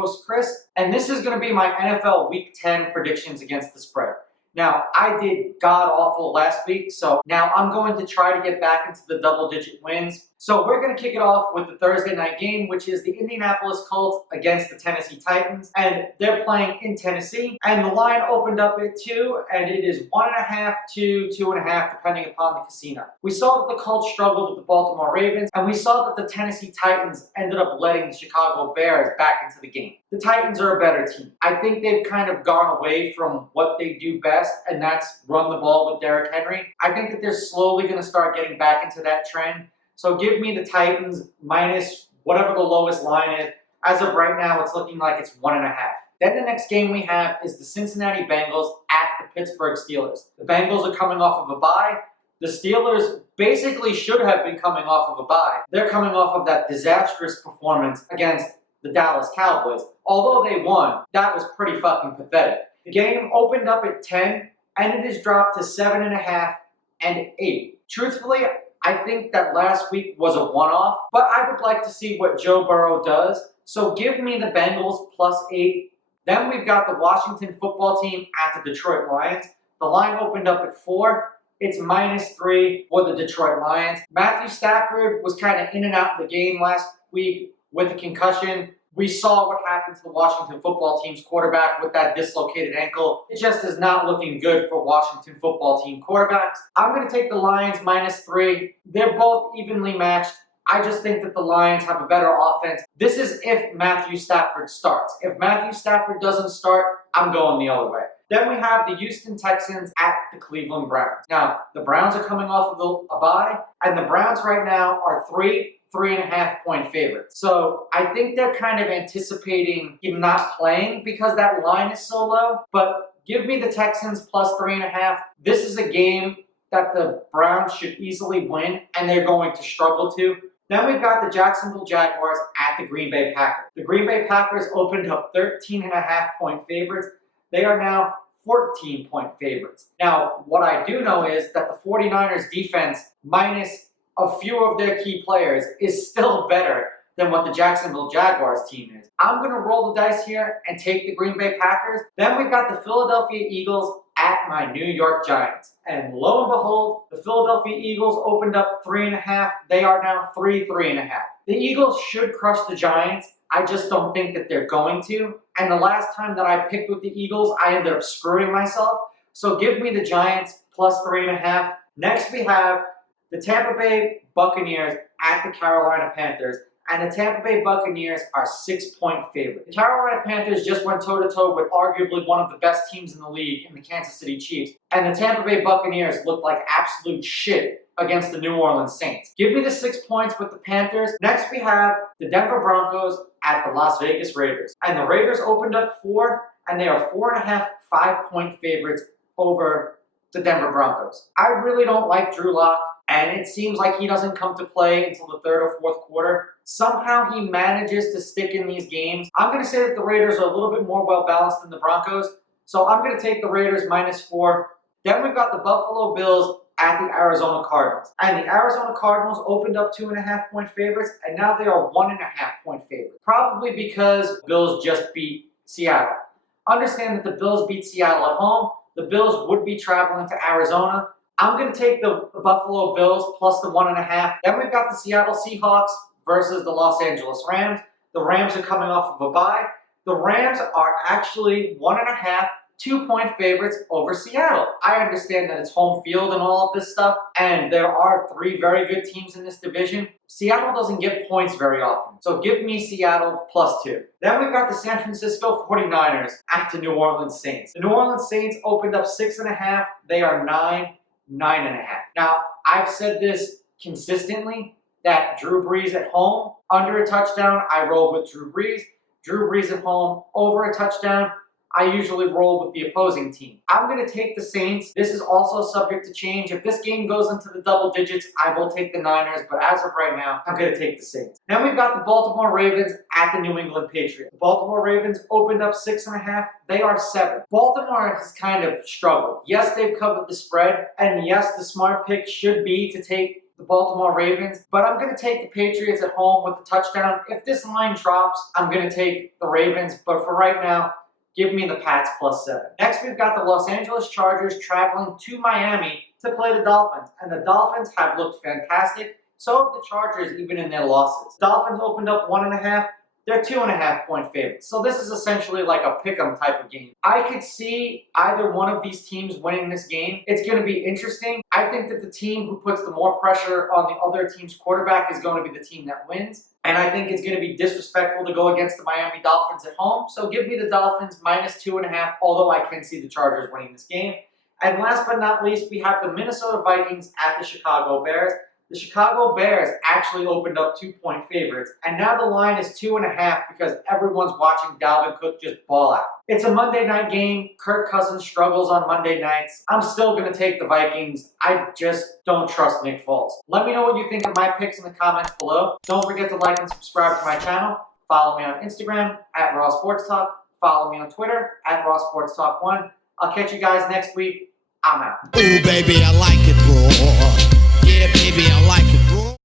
host Chris, and this is going to be my NFL Week 10 predictions against the spread. Now, I did god-awful last week, so now I'm going to try to get back into the double-digit wins. So we're going to kick it off with the Thursday night game, which is the Indianapolis Colts against the Tennessee Titans, and they're playing in Tennessee, and the line opened up at 2, and it is 1.5 to 2.5, depending upon the casino. We saw that the Colts struggled with the Baltimore Ravens, and we saw that the Tennessee Titans ended up letting the Chicago Bears back into the game. The Titans are a better team. I think they've kind of gone away from what they do best, and that's run the ball with Derrick Henry. I think that they're slowly going to start getting back into that trend. So give me the Titans minus whatever the lowest line is. As of right now, it's looking like it's 1.5. Then the next game we have is the Cincinnati Bengals at the Pittsburgh Steelers. The Bengals are coming off of a bye. The Steelers basically should have been coming off of a bye. They're coming off of that disastrous performance against the Dallas Cowboys. Although they won, that was pretty fucking pathetic. The game opened up at 10, and it has dropped to 7.5 and 8. Truthfully, I think that last week was a one-off, but I would like to see what Joe Burrow does. So give me the Bengals plus 8. Then we've got the Washington football team at the Detroit Lions. The line opened up at 4. It's -3 for the Detroit Lions. Matthew Stafford was kind of in and out of the game last week with a concussion. We saw what happened to the Washington football team's quarterback with that dislocated ankle. It just is not looking good for Washington football team quarterbacks. I'm going to take the Lions -3. They're both evenly matched. I just think that the Lions have a better offense. This is if Matthew Stafford starts. If Matthew Stafford doesn't start, I'm going the other way. Then we have the Houston Texans at the Cleveland Browns. Now, the Browns are coming off of a bye, and the Browns right now are 3.5 point favorites. So I think they're kind of anticipating him not playing because that line is so low. But give me the Texans plus 3.5. This is a game that the Browns should easily win, and they're going to struggle to. Then we've got the Jacksonville Jaguars at the Green Bay Packers. The Green Bay Packers opened up 13.5 point favorites. They are now 14 point favorites. Now, what I do know is that the 49ers defense, minus a few of their key players, is still better than what the Jacksonville Jaguars team is. I'm going to roll the dice here and take the Green Bay Packers. Then we've got the Philadelphia Eagles at my New York Giants. And lo and behold, the Philadelphia Eagles opened up 3.5. They are now 3.5. The Eagles should crush the Giants. I just don't think that they're going to. And the last time that I picked with the Eagles, I ended up screwing myself. So give me the Giants plus 3.5. Next we have the Tampa Bay Buccaneers at the Carolina Panthers. And the Tampa Bay Buccaneers are 6-point favorites. The Carolina Panthers just went toe-to-toe with arguably one of the best teams in the league in the Kansas City Chiefs. And the Tampa Bay Buccaneers looked like absolute shit against the New Orleans Saints. Give me the 6 points with the Panthers. Next we have the Denver Broncos at the Las Vegas Raiders. And the Raiders opened up 4, and they are 4.5, 5-point favorites over the Denver Broncos. I really don't like Drew Lock, and it seems like he doesn't come to play until the 3rd or 4th quarter. Somehow he manages to stick in these games. I'm going to say that the Raiders are a little bit more well-balanced than the Broncos, so I'm going to take the Raiders -4. Then we've got the Buffalo Bills at the Arizona Cardinals. And the Arizona Cardinals opened up 2.5 point favorites, and now they are 1.5 point favorites. Probably because the Bills just beat Seattle. Understand that the Bills beat Seattle at home. The Bills would be traveling to Arizona. I'm going to take the Buffalo Bills plus the 1.5. Then we've got the Seattle Seahawks versus the Los Angeles Rams. The Rams are coming off of a bye. The Rams are actually 1.5, 2-point favorites over Seattle. I understand that it's home field and all of this stuff, and there are 3 very good teams in this division. Seattle doesn't get points very often, so give me Seattle +2. Then we've got the San Francisco 49ers at the New Orleans Saints. The New Orleans Saints opened up 6.5. They are 9.5. Now, I've said this consistently, that Drew Brees at home, under a touchdown, I roll with Drew Brees. Drew Brees at home, over a touchdown, I usually roll with the opposing team. I'm going to take the Saints. This is also subject to change. If this game goes into the double digits, I will take the Niners, but as of right now, I'm going to take the Saints. Then we've got the Baltimore Ravens at the New England Patriots. The Baltimore Ravens opened up 6.5. They are 7. Baltimore has kind of struggled. Yes, they've covered the spread, and yes, the smart pick should be to take the Baltimore Ravens, but I'm going to take the Patriots at home with the touchdown. If this line drops, I'm going to take the Ravens, but for right now, give me the Pats +7. Next, we've got the Los Angeles Chargers traveling to Miami to play the Dolphins, and the Dolphins have looked fantastic. So have the Chargers, even in their losses. Dolphins opened up 1.5. They're 2.5-point favorites. So this is essentially like a pick'em type of game. I could see either one of these teams winning this game. It's going to be interesting. I think that the team who puts the more pressure on the other team's quarterback is going to be the team that wins. And I think it's going to be disrespectful to go against the Miami Dolphins at home. So give me the Dolphins -2.5, although I can see the Chargers winning this game. And last but not least, we have the Minnesota Vikings at the Chicago Bears. The Chicago Bears actually opened up 2-point favorites, and now the line is 2.5 because everyone's watching Dalvin Cook just ball out. It's a Monday night game. Kirk Cousins struggles on Monday nights. I'm still going to take the Vikings. I just don't trust Nick Foles. Let me know what you think of my picks in the comments below. Don't forget to like and subscribe to my channel. Follow me on Instagram at Raw Sports Talk. Follow me on Twitter at Raw Sports Talk 1. I'll catch you guys next week. I'm out. Ooh, baby, I like it raw. Yeah, baby, I like it raw.